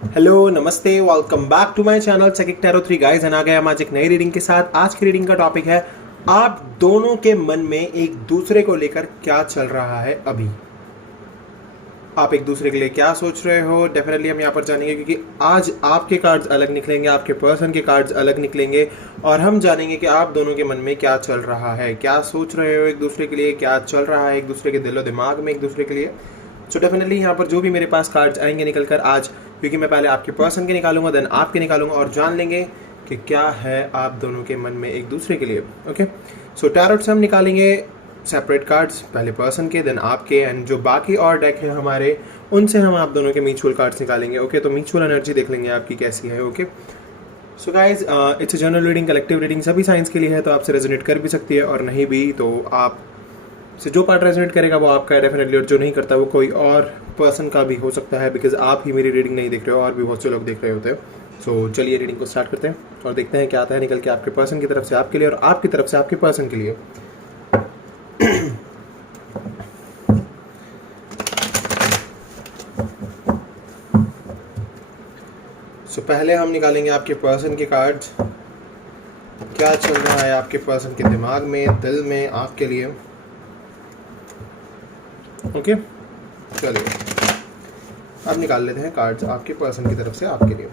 Hello नमस्ते, welcome back to my channel checking tarot 3 guys. आ गए हम आज एक नई रीडिंग के साथ। आज की रीडिंग का टॉपिक है आप दोनों के मन में एक दूसरे को लेकर क्या चल रहा है अभी। आप एक दूसरे के लिए क्या सोच रहे हो, डेफिनेटली हम यहाँ पर जानेंगे, क्योंकि आज आपके कार्ड्स अलग निकलेंगे, आपके पर्सन के कार्ड्स अलग निकलेंगे और हम जानेंगे कि आप दोनों के मन में क्या चल रहा है, क्या सोच रहे हो एक दूसरे के लिए, क्या चल रहा है एक दूसरे के दिलो दिमाग में एक दूसरे के लिए। सो डेफिनेटली यहाँ पर जो भी मेरे पास कार्ड्स आएंगे निकल कर आज, क्योंकि मैं पहले आपके पर्सन के निकालूंगा, देन आपके निकालूंगा और जान लेंगे कि क्या है आप दोनों के मन में एक दूसरे के लिए। ओके, सो टैरोट से हम निकालेंगे सेपरेट कार्ड्स, पहले पर्सन के देन आपके, एंड जो बाकी और डेक है हमारे उनसे हम आप दोनों के म्यूचुअल कार्ड्स निकालेंगे। ओके, तो म्यूचुअल एनर्जी देख लेंगे आपकी कैसी है। Okay, so guys it's a general reading, collective reading सभी साइंस के लिए है, तो आपसे रेजोनेट कर भी सकती है और नहीं भी, तो आप से जो पार्ट रेजोनेट करेगा वो आपका है डेफिनेटली, और जो नहीं करता वो कोई और पर्सन का भी हो सकता है, बिकॉज आप ही मेरी रीडिंग नहीं देख रहे हो और भी बहुत से लोग देख रहे होते हैं। सो चलिए रीडिंग को स्टार्ट करते हैं और देखते हैं क्या आता है निकल के आपके पर्सन की तरफ से आपके लिए और आपकी तरफ से आपके पर्सन के लिए। सो पहले हम निकालेंगे आपके पर्सन के कार्ड्स। क्या चल रहा है आपके पर्सन के दिमाग में, दिल में आपके लिए। ओके, चलिए अब निकाल लेते हैं कार्ड्स आपके पर्सन की तरफ से आपके लिए।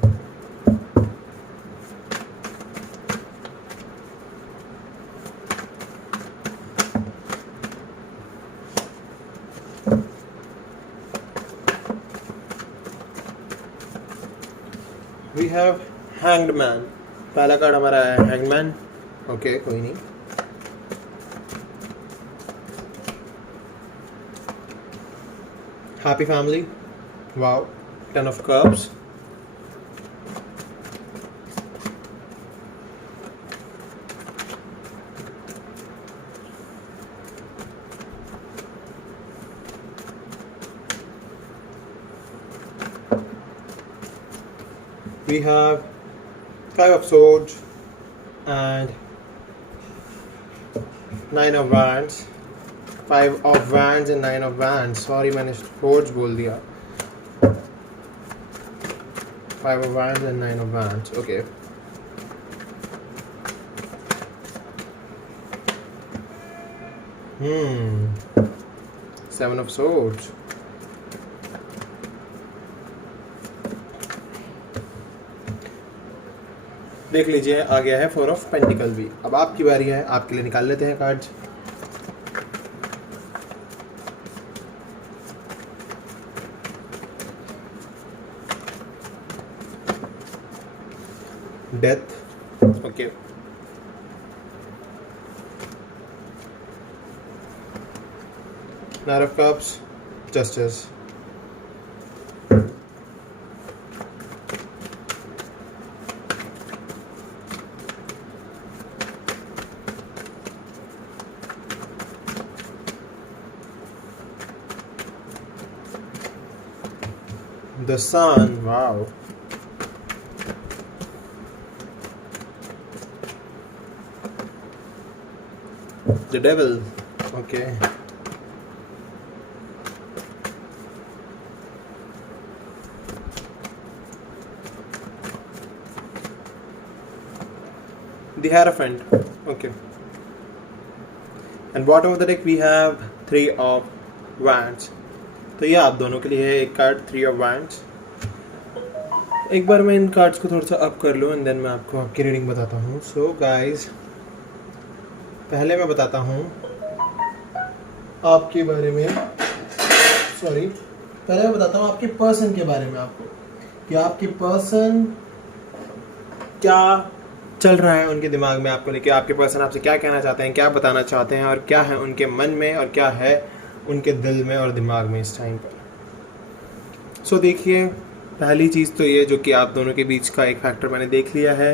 वी हैव हैंग्ड मैन, पहला कार्ड हमारा है हैंग्ड मैन। ओके, कोई नहीं। Happy family, wow, 10 of cups, we have 5 of swords and 9 of wands, 5 of wands and 9 of wands, sorry मैंने swords बोल दिया। 5 of wands and 9 of wands, okay. hmm 7 of swords, देख लीजिए आ गया है 4 of pentacle भी। अब आपकी बारी है, आपके लिए निकाल लेते हैं cards. Death, okay, nine of cups, justice, the sun, wow, the devil, okay, the Hierophant, okay, and bottom of the deck we have 3 of wands। तो ये आप दोनों के लिए है एक कार्ड 3 of wands। एक बार मैं इन कार्ड्स को थोड़ा सा अप कर लूँ एंड देन मैं आपको आपकी रीडिंग बताता हूँ। सो गाइस, पहले मैं बताता हूँ आपके बारे में, सॉरी, पहले मैं बताता हूँ आपके पर्सन के बारे में आपको, कि आपके पर्सन क्या चल रहा है उनके दिमाग में आपको लेके, आपके पर्सन आपसे क्या कहना चाहते हैं, क्या बताना चाहते हैं, और क्या है उनके मन में और क्या है उनके दिल में और दिमाग में इस टाइम पर। सो देखिए, पहली चीज़ तो ये जो कि आप दोनों के बीच का एक फैक्टर मैंने देख लिया है,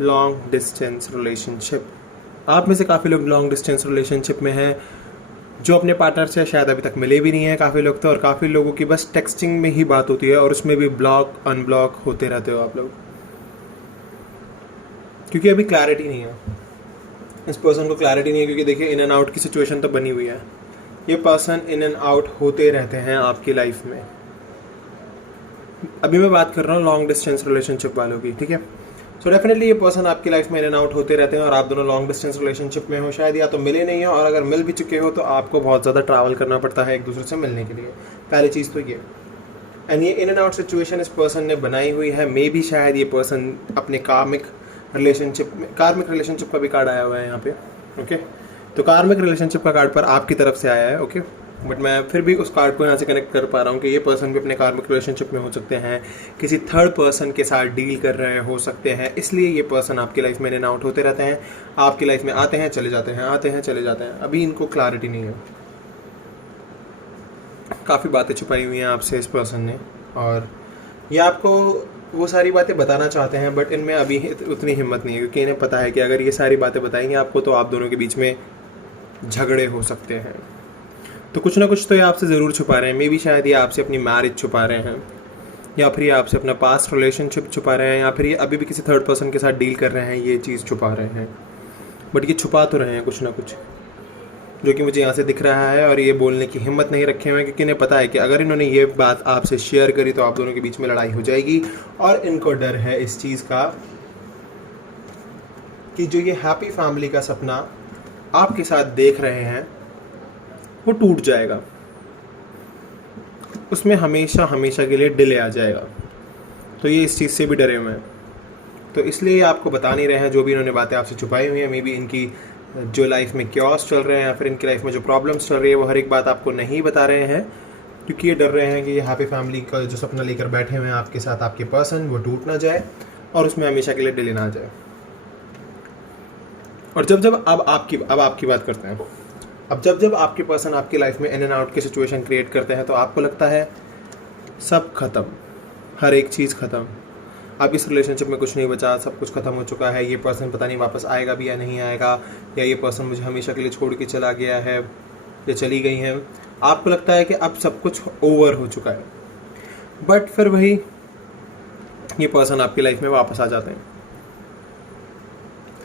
लॉन्ग डिस्टेंस रिलेशनशिप। आप में से काफ़ी लोग लॉन्ग डिस्टेंस रिलेशनशिप में हैं, जो अपने पार्टनर से शायद अभी तक मिले भी नहीं हैं काफ़ी लोग तो, और काफ़ी लोगों की बस टेक्सटिंग में ही बात होती है और उसमें भी ब्लॉक अनब्लॉक होते रहते हो आप लोग, क्योंकि अभी क्लैरिटी नहीं है, इस पर्सन को क्लैरिटी नहीं है। क्योंकि देखिए, इन एंड आउट की सिचुएशन तो बनी हुई है, ये पर्सन इन एंड आउट होते रहते हैं आपकी लाइफ में। अभी मैं बात कर रहा हूँ लॉन्ग डिस्टेंस रिलेशनशिप वालों की, ठीक है। सो डेफिनेटली ये पर्सन आपकी लाइफ में इन एंड आउट होते रहते हैं और आप दोनों लॉन्ग डिस्टेंस रिलेशनशिप में हो, शायद या तो मिले नहीं हो, और अगर मिल भी चुके हो तो आपको बहुत ज़्यादा ट्रैवल करना पड़ता है एक दूसरे से मिलने के लिए। पहली चीज़ तो ये, एंड ये इन एंड आउट सिचुएशन इस पर्सन ने बनाई हुई है। मे बी शायद ये पर्सन अपने कार्मिक रिलेशनशिप का भी कार्ड आया हुआ है यहाँ पे, ओके। तो कार्मिक रिलेशनशिप का कार्ड पर आपकी तरफ से आया है, ओके। बट मैं फिर भी उस कार्ड को यहाँ से कनेक्ट कर पा रहा हूँ कि ये पर्सन भी अपने कार्मिक रिलेशनशिप में हो सकते हैं, किसी थर्ड पर्सन के साथ डील कर रहे हो सकते हैं, इसलिए ये पर्सन आपकी लाइफ में इन एंड आउट होते रहते हैं, आपकी लाइफ में आते हैं चले जाते हैं, आते हैं चले जाते हैं। अभी इनको क्लैरिटी नहीं है, काफ़ी बातें छुपाई हुई हैं आपसे इस पर्सन ने, और ये आपको वो सारी बातें बताना चाहते हैं, बट इनमें अभी उतनी हिम्मत नहीं है, क्योंकि इन्हें पता है कि अगर ये सारी बातें बताएंगे आपको तो आप दोनों के बीच में झगड़े हो सकते हैं। तो कुछ ना कुछ तो ये आपसे ज़रूर छुपा रहे हैं। मे बी शायद ये आपसे अपनी मैरिज छुपा रहे हैं, या फिर ये आपसे अपना पास्ट रिलेशनशिप छुपा रहे हैं, या फिर ये अभी भी किसी थर्ड पर्सन के साथ डील कर रहे हैं, ये चीज़ छुपा रहे हैं। बट ये छुपा तो रहे हैं कुछ ना कुछ, जो कि मुझे यहाँ से दिख रहा है, और ये बोलने की हिम्मत नहीं रखे हुए हैं, क्योंकि इन्हें पता है कि अगर इन्होंने ये बात आपसे शेयर करी तो आप दोनों के बीच में लड़ाई हो जाएगी। और इनको डर है इस चीज़ का कि जो ये हैप्पी फैमिली का सपना आपके साथ देख रहे हैं वो टूट जाएगा, उसमें हमेशा हमेशा के लिए डिले आ जाएगा। तो ये इस चीज़ से भी डरे हुए हैं, तो इसलिए आपको बता नहीं रहे हैं जो भी इन्होंने बातें आपसे छुपाई हुई हैं। मे बी इनकी जो लाइफ में क्योस चल रहे हैं, या फिर इनकी लाइफ में जो प्रॉब्लम्स चल रही है, वो हर एक बात आपको नहीं बता रहे हैं, क्योंकि ये डर रहे हैं कि ये हैप्पी फैमिली का जो सपना लेकर बैठे हुए हैं आपके साथ, आपके पर्सन, वो टूट ना जाए और उसमें हमेशा के लिए डिले ना आ जाए। और जब अब आपकी बात करते हैं, अब जब आपके पर्सन आपकी लाइफ में इन एंड आउट की सिचुएशन क्रिएट करते हैं तो आपको लगता है सब खत्म, हर एक चीज़ खत्म, अब इस रिलेशनशिप में कुछ नहीं बचा, सब कुछ खत्म हो चुका है, ये पर्सन पता नहीं वापस आएगा भी या नहीं आएगा, या ये पर्सन मुझे हमेशा के लिए छोड़ के चला गया है या चली गई है। आपको लगता है कि अब सब कुछ ओवर हो चुका है, बट फिर वही ये पर्सन आपकी लाइफ में वापस आ जाते हैं।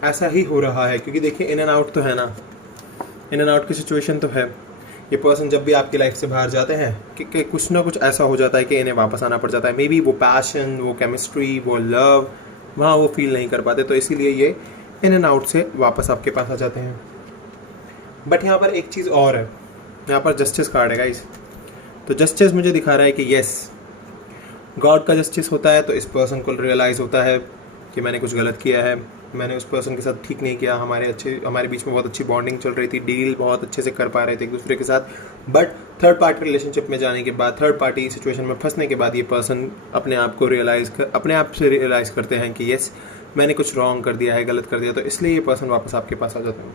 ऐसा ही हो रहा है, क्योंकि देखिए इन एंड आउट तो है ना, इन एंड आउट की सिचुएशन तो है। ये पर्सन जब भी आपकी लाइफ से बाहर जाते हैं कि कुछ ना कुछ ऐसा हो जाता है कि इन्हें वापस आना पड़ जाता है। मे बी वो पैशन, वो केमिस्ट्री, वो लव वहाँ वो फील नहीं कर पाते, तो इसीलिए ये इन एंड आउट से वापस आपके पास आ जाते हैं। बट यहाँ पर एक चीज़ और है, यहाँ पर जस्टिस कार्ड है गाइस। तो जस्टिस मुझे दिखा रहा है कि येस, गॉड का जस्टिस होता है, तो इस पर्सन को रियलाइज़ होता है कि मैंने कुछ गलत किया है, मैंने उस पर्सन के साथ ठीक नहीं किया। हमारे बीच में बहुत अच्छी बॉन्डिंग चल रही थी, डील बहुत अच्छे से कर पा रहे थे एक दूसरे के साथ, बट थर्ड पार्टी रिलेशनशिप में जाने के बाद, थर्ड पार्टी सिचुएशन में फंसने के बाद ये पर्सन अपने आप से रियलाइज़ करते हैं कि येस मैंने कुछ रॉन्ग कर दिया है, गलत कर दिया, तो इसलिए ये पर्सन वापस आपके पास आ जाता है।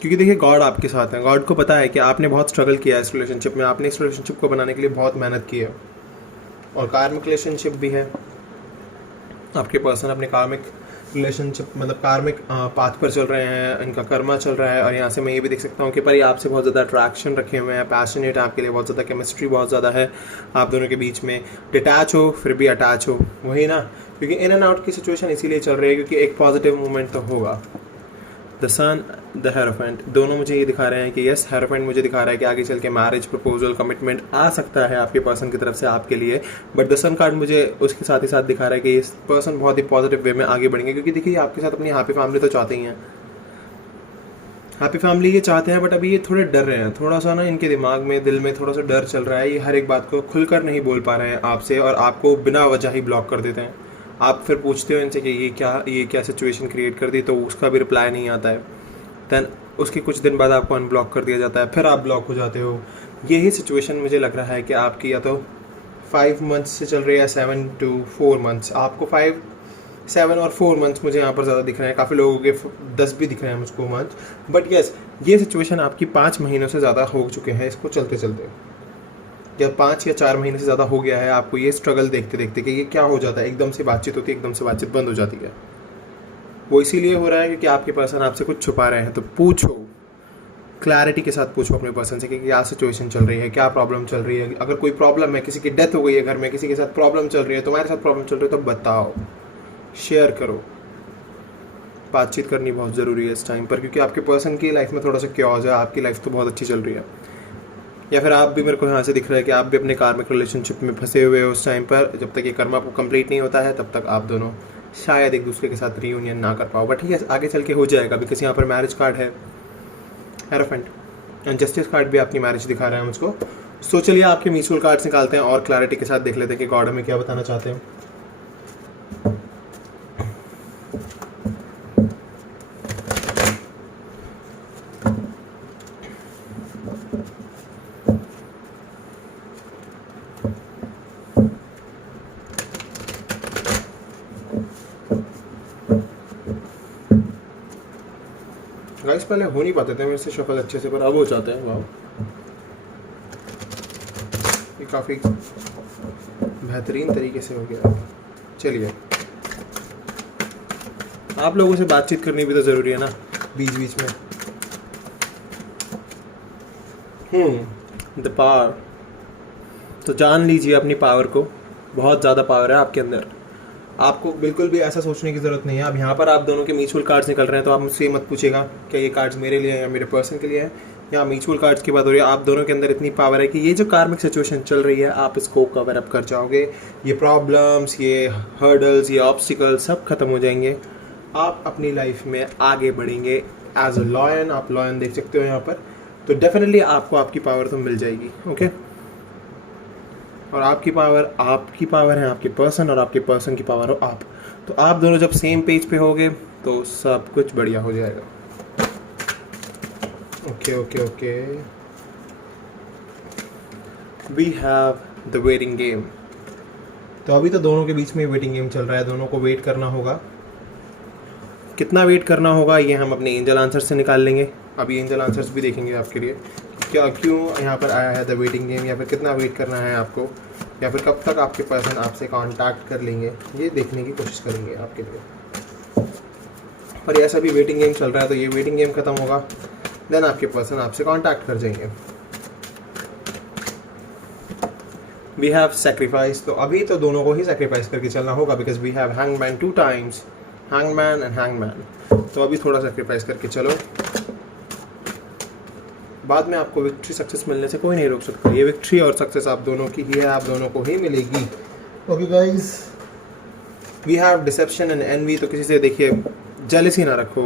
क्योंकि देखिए गॉड आपके साथ है, गॉड को पता है कि आपने बहुत स्ट्रगल किया है इस रिलेशनशिप में, आपने इस रिलेशनशिप को बनाने के लिए बहुत मेहनत की है, और कार्मिक रिलेशनशिप भी है। आपके पर्सन अपने कार्मिक रिलेशनशिप मतलब कार्मिक पाथ पर चल रहे हैं, इनका कर्मा चल रहा है, और यहाँ से मैं ये भी देख सकता हूँ कि पर ये आपसे बहुत ज़्यादा अट्रैक्शन रखे हुए हैं, पैशनेट है आपके लिए, बहुत ज़्यादा केमिस्ट्री बहुत ज़्यादा है आप दोनों के बीच में, डिटैच हो फिर भी अटैच हो, वही ना। क्योंकि इन एंड आउट की सिचुएशन इसीलिए चल रही है क्योंकि एक पॉजिटिव मूवमेंट तो होगा। द सन, द हेरोफेंट, दोनों मुझे ये दिखा रहे हैं कि यस, हेरोफेंट मुझे दिखा रहा है कि आगे चल के मैरिज प्रपोजल कमिटमेंट आ सकता है आपके पर्सन की तरफ से आपके लिए, बट द सन कार्ड मुझे उसके साथ ही साथ दिखा रहा है कि इस पर्सन बहुत ही पॉजिटिव वे में आगे बढ़ेंगे। क्योंकि देखिए आपके साथ अपनी हैप्पी फैमिली तो चाहते ही हैं, हैप्पी फैमिली ये चाहते हैं, बट अभी ये थोड़े डर रहे हैं, थोड़ा सा ना इनके दिमाग में, दिल में थोड़ा सा डर चल रहा है। ये हर एक बात को खुलकर नहीं बोल पा रहे हैं आपसे, और आपको बिना वजह ही ब्लॉक कर देते हैं। आप फिर पूछते हो इनसे कि ये क्या सिचुएशन क्रिएट कर दी, तो उसका भी रिप्लाई नहीं आता है। दैन उसके कुछ दिन बाद आपको अनब्लॉक कर दिया जाता है, फिर आप ब्लॉक हो जाते हो। यही सिचुएशन मुझे लग रहा है कि आपकी या तो 5 मंथ्स से चल रही है, 7 to 4 मंथ्स। आपको 5, 7 और 4 मंथ्स मुझे यहाँ पर ज़्यादा दिख रहे हैं, काफ़ी लोगों के 10 भी दिख रहे हैं मुझको मंथ। बट यस, ये सिचुएशन आपकी 5 महीनों से ज़्यादा हो चुके हैं इसको चलते चलते, या 5 या 4 महीने से ज़्यादा हो गया है आपको ये स्ट्रगल देखते देखते कि ये क्या हो जाता है, एकदम से बातचीत होती है, एकदम से बातचीत बंद हो जाती है। वो इसीलिए हो रहा है क्योंकि आपके पर्सन आपसे कुछ छुपा रहे हैं। तो पूछो, क्लैरिटी के साथ पूछो अपने पर्सन से कि क्या सिचुएशन चल रही है, क्या प्रॉब्लम चल रही है। अगर कोई प्रॉब्लम है, किसी की डेथ हो गई है घर में, किसी के साथ प्रॉब्लम चल रही है, तुम्हारे साथ प्रॉब्लम चल रही है, तो बताओ, शेयर करो। बातचीत करनी बहुत ज़रूरी है इस टाइम पर, क्योंकि आपके पर्सन की लाइफ में थोड़ा सा क्योज है, आपकी लाइफ तो बहुत अच्छी चल रही है। या फिर आप भी, मेरे को यहाँ से दिख रहा है कि आप भी अपने कार्मिक रिलेशनशिप में फंसे हुए हो उस टाइम पर, जब तक ये कर्म आपको कंप्लीट नहीं होता है तब तक आप दोनों शायद एक दूसरे के साथ रीयूनियन ना कर पाओ, बट ठीक है आगे चल के हो जाएगा। बिकॉज यहाँ पर मैरिज कार्ड है, हेरोफेंट, एंड जस्टिस कार्ड भी आपकी मैरिज दिखा रहा है मुझको। सो चलिए आपके म्यूचुअल कार्ड्स निकालते हैं और क्लैरिटी के साथ देख लेते हैं कि गॉड हमें क्या बताना चाहते हैं। गाइस पहले हो नहीं पाते थे मेरे से शफल अच्छे से, पर अब हो जाते हैं। वाह, ये काफ़ी बेहतरीन तरीके से हो गया। चलिए, आप लोगों से बातचीत करनी भी तो ज़रूरी है ना बीच बीच में। द पावर, तो जान लीजिए अपनी पावर को, बहुत ज़्यादा पावर है आपके अंदर। आपको बिल्कुल भी ऐसा सोचने की ज़रूरत नहीं है। अब यहाँ पर आप दोनों के म्यूचुअल कार्ड्स निकल रहे हैं, तो आप मुझसे ये मत पूछेगा क्या ये कार्ड्स मेरे लिए हैं या मेरे पर्सन के लिए है। यहाँ म्यूचुअल कार्ड्स की बात हो रही है। आप दोनों के अंदर इतनी पावर है कि ये जो कार्मिक सिचुएशन चल रही है आप इसको कवर अप कर जाओगे। ये प्रॉब्लम्स, ये हर्डल्स, ये ऑब्स्टिकल्स सब खत्म हो जाएंगे। आप अपनी लाइफ में आगे बढ़ेंगे एज अ लॉयन। आप लॉयन देख सकते हो यहाँ पर, तो डेफिनेटली आपको आपकी पावर तो मिल जाएगी। ओके, और आपकी पावर है आपके पर्सन, और आपके पर्सन की पावर हो आप। तो आप दोनों जब सेम पेज पे होगे तो सब कुछ बढ़िया हो जाएगा। Okay okay okay, we have the waiting game. तो अभी तो दोनों के बीच में वेटिंग गेम चल रहा है, दोनों को वेट करना होगा। कितना वेट करना होगा ये हम अपने एंजल आंसर से निकाल लेंगे। अभी एंजल आंसर्स भी देखेंगे आपके लिए, क्यों यहाँ पर आया है द वेटिंग गेम, या फिर कितना वेट करना है आपको, या फिर कब तक आपके पर्सन आपसे कांटेक्ट कर लेंगे, ये देखने की कोशिश करेंगे आपके लिए। पर ऐसा भी वेटिंग गेम चल रहा है, तो ये वेटिंग गेम खत्म होगा, देन आपके पर्सन आपसे कांटेक्ट कर जाएंगे। वी हैव सेक्रीफाइस, तो अभी तो दोनों को ही सेक्रीफाइस करके चलना होगा, because we have hangman 2 times, hangman and hangman. तो अभी थोड़ा सेक्रीफाइस करके चलो, बाद में आपको विक्ट्री सक्सेस मिलने से कोई नहीं रोक सकता। ये विक्ट्री और सक्सेस आप दोनों की ही है, आप दोनों को ही मिलेगी। Okay guys, we have deception and envy. तो किसी से देखिए जेलसी ना रखो,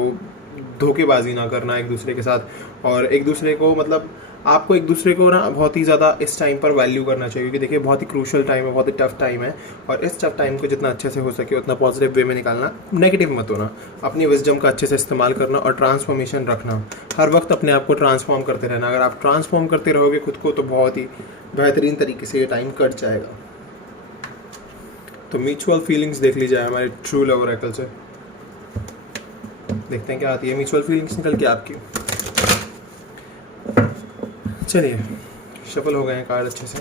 धोखेबाजी ना करना एक दूसरे के साथ, और एक दूसरे को मतलब आपको एक दूसरे को ना बहुत ही ज़्यादा इस टाइम पर वैल्यू करना चाहिए, क्योंकि देखिए बहुत ही क्रूशल टाइम है, बहुत ही टफ टाइम है, और इस टफ टाइम को जितना अच्छे से हो सके उतना पॉजिटिव वे में निकालना, नेगेटिव मत होना, अपनी विजडम का अच्छे से इस्तेमाल करना और ट्रांसफॉर्मेशन रखना। हर वक्त अपने आप को ट्रांसफॉर्म करते रहना। अगर आप ट्रांसफॉर्म करते रहोगे खुद को तो बहुत ही बेहतरीन तरीके से ये टाइम कट जाएगा। तो म्यूचुअल फीलिंग्स देख लीजिए हमारे ट्रू लव ओरेकल से, देखते हैं क्या आती है म्यूचुअल फीलिंग्स निकल के आपकी। चलिए, शफल हो गए हैं कार्ड अच्छे से।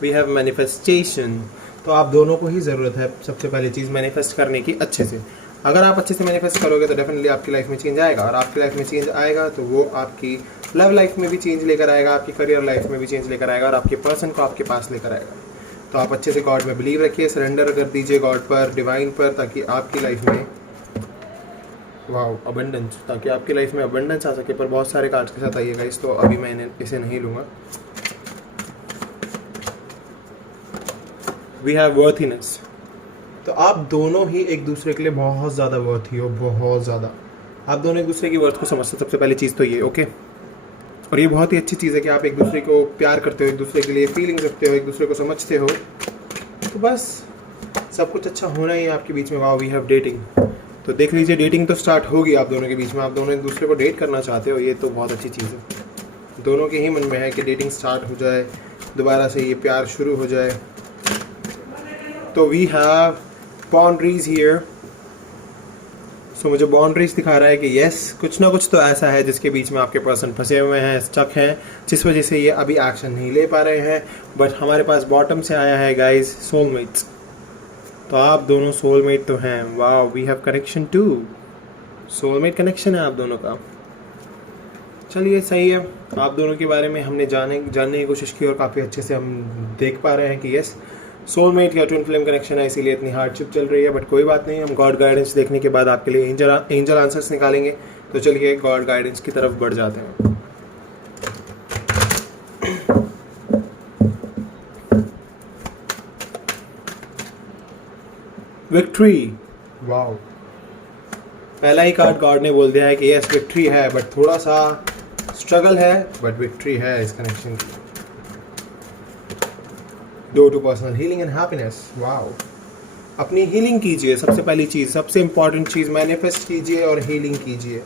वी हैव मैनिफेस्टेशन, तो आप दोनों को ही ज़रूरत है सबसे पहली चीज़ मैनिफेस्ट करने की अच्छे से। अगर आप अच्छे से मैनिफेस्ट करोगे तो डेफिनेटली आपकी लाइफ में चेंज आएगा, और आपकी लाइफ में चेंज आएगा तो वो आपकी लव लाइफ में भी चेंज लेकर आएगा, आपकी करियर लाइफ में भी चेंज लेकर आएगा, और आपके पर्सन को आपके पास लेकर आएगा। तो आप अच्छे से गॉड में बिलीव रखिए, सरेंडर कर दीजिए गॉड पर, डिवाइन पर, ताकि आपकी लाइफ में वाओ अबंडेंस, ताकि आपकी लाइफ में अबंडेंस आ सके। पर बहुत सारे कार्ड्स के साथ आइएगा इस, तो अभी मैं इसे नहीं लूँगा। वी हैव वर्थीनेस, तो आप दोनों ही एक दूसरे के लिए बहुत ज़्यादा वर्थी हो, बहुत ज़्यादा। आप दोनों एक दूसरे की वर्थ को समझते, सबसे पहली चीज़ तो ये। ओके, और ये बहुत ही अच्छी चीज़ है कि आप एक दूसरे को प्यार करते हो, एक दूसरे के लिए फीलिंग्स रखते हो, एक दूसरे को समझते हो, तो बस सब कुछ अच्छा होना ही है आपके बीच में। वाओ, वी हैव डेटिंग, तो देख लीजिए डेटिंग तो स्टार्ट होगी आप दोनों के बीच में। आप दोनों एक दूसरे को डेट करना चाहते हो, ये तो बहुत अच्छी चीज़ है। दोनों के ही मन में है कि डेटिंग स्टार्ट हो जाए, दोबारा से ये प्यार शुरू हो जाए। तो वी हैव बाउंड्रीज हियर, सो मुझे बाउंड्रीज दिखा रहा है कि यस, कुछ ना कुछ तो ऐसा है जिसके बीच में आपके पर्सन फंसे हुए हैं, स्टक हैं, जिस वजह से ये अभी एक्शन नहीं ले पा रहे हैं। बट हमारे पास बॉटम से आया है गाइस सोलमेट्स, तो आप दोनों सोलमेट तो हैं। Wow, we have connection two, soulmate connection है आप दोनों का। चलिए सही है, आप दोनों के बारे में हमने जानने की कोशिश की और काफ़ी अच्छे से हम देख पा रहे हैं कि यस सोलमेट या ट्विन फ्लेम कनेक्शन है, इसीलिए इतनी हार्डशिप चल रही है। बट कोई बात नहीं, हम गॉड गाइडेंस देखने के बाद आपके लिए एंजल आंसर्स निकालेंगे। तो चलिए गॉड गाइडेंस की तरफ बढ़ जाते हैं। विक्ट्री, वाओ, पहला ही कार्ड गॉड ने बोल दिया है कि यस विक्ट्री है, बट थोड़ा सा स्ट्रगल है, बट विक्ट्री है इस कनेक्शन की। Due to personal healing and happiness, wow, अपनी हीलिंग कीजिए। सबसे पहली चीज़, सबसे इंपॉर्टेंट चीज़, मैनिफेस्ट कीजिए और हीलिंग कीजिए।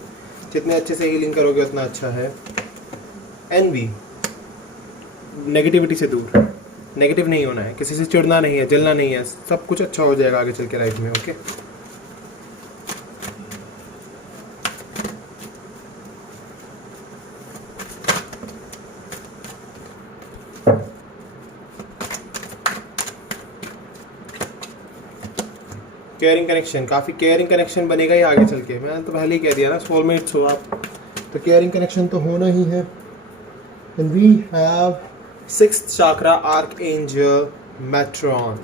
जितने अच्छे से हीलिंग करोगे उतना अच्छा है। एनवी, नेगेटिविटी से दूर, नेगेटिव नहीं होना है, किसी से चिढ़ना नहीं है, जलना नहीं है, सब कुछ अच्छा हो जाएगा आगे चल के लाइफ में। ओके, केयरिंग कनेक्शन, काफ़ी केयरिंग कनेक्शन बनेगा ही आगे चल के। मैंने तो पहले ही कह दिया ना, सोलमेट्स हो आप तो केयरिंग कनेक्शन तो होना ही है। And we have 6th chakra archangel Metatron.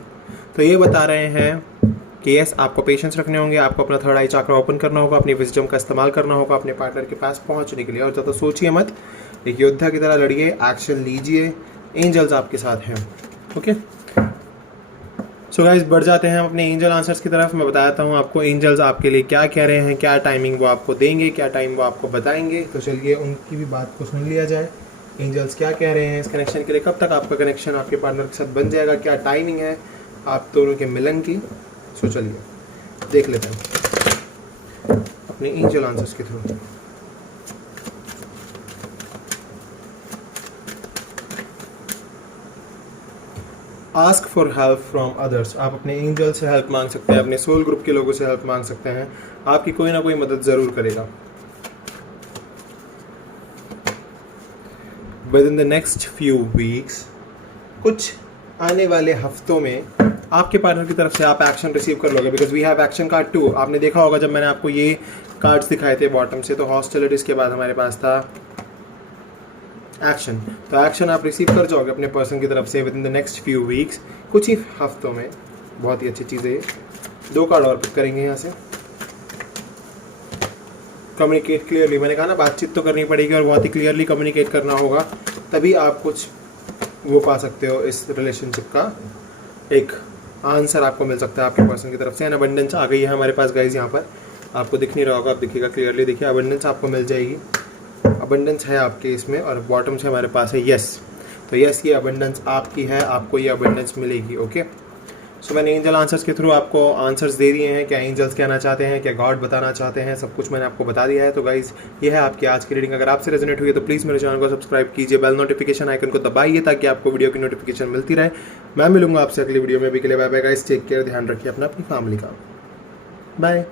तो ये बता रहे हैं कि यस आपको पेशेंस रखने होंगे, आपको अपना 3rd आई चाक्रा ओपन करना होगा, अपनी विजडम का इस्तेमाल करना होगा अपने पार्टनर के पास पहुंचने के लिए। और ज़्यादा सोचिए मत, एक योद्धा की तरह लड़िए, एक्शन लीजिए, एंजल्स आपके साथ हैं। ओके, सो गाइस बढ़ जाते हैं हम अपने एंजल आंसर्स की तरफ। मैं बताता हूँ आपको एंजल्स आपके लिए क्या कह रहे हैं, क्या टाइमिंग वो आपको देंगे, क्या टाइम वो आपको बताएंगे। तो चलिए उनकी भी बात को सुन लिया जाए। एंजल्स क्या कह रहे हैं इस कनेक्शन के लिए, कब तक आपका कनेक्शन आपके पार्टनर के साथ बन जाएगा, क्या टाइमिंग है आप दोनों के मिलन की। सो चलिए देख लेते हैं अपने एंजल आंसर्स के through. Ask for help from others, आप अपने एंजल से हेल्प मांग सकते हैं, अपने सोल ग्रुप के लोगों से हेल्प मांग सकते हैं, आपकी कोई ना कोई मदद ज़रूर करेगा। With in the next few weeks, कुछ आने वाले हफ्तों में आपके पार्टनर की तरफ से आप एक्शन रिसीव कर लोगे, because we have action card 2। आपने देखा होगा जब मैंने आपको ये कार्ड्स दिखाए थे बॉटम से, तो हॉस्टिलिटीज के बाद हमारे पास था एक्शन। तो एक्शन आप रिसीव कर जाओगे अपने पर्सन की तरफ से with in the next few weeks, कुछ ही हफ्तों में। बहुत ही अच्छी चीज़ है ये। 2 कार्ड और पिक करेंगे यहाँ से। कम्युनिकेट क्लियरली, मैंने कहा ना बातचीत तो करनी पड़ेगी और बहुत ही क्लियरली कम्युनिकेट करना होगा, तभी आप कुछ वो पा सकते हो इस रिलेशनशिप का एक आंसर आपको मिल सकता है आपके पर्सन की तरफ से। एंड अबंडेंस आ गई है हमारे पास गाइज, यहाँ पर आपको दिख नहीं रहा होगा, आप दिखेगा क्लियरली, देखिए अबंडेंस आपको मिल जाएगी। अबंडेंस है आपके इसमें और बॉटम से हमारे पास है यस। तो यस ये अबंडेंस आपकी है, आपको ये अबंडेंस मिलेगी। ओके, सो मैंने एंजल आंसर्स के थ्रू आपको आंसर्स दे दिए हैं, क्या एंजल्स कहना चाहते हैं, क्या गॉड बताना चाहते हैं, सब कुछ मैंने आपको बता दिया है। तो गाइज ये है आपकी आज की रीडिंग। अगर आपसे रेजोनेट हुई है तो प्लीज़ मेरे चैनल को सब्सक्राइब कीजिए, बेल नोटिफिकेशन आइकन को दबाइए ताकि आपको वीडियो की नोटिफिकेशन मिलती रहे। मैं मिलूंगा आपसे अगली वीडियो में, भी के लिए bye bye guys, take care, ध्यान रखिए अपना, अपनी फैमिली का, बाय।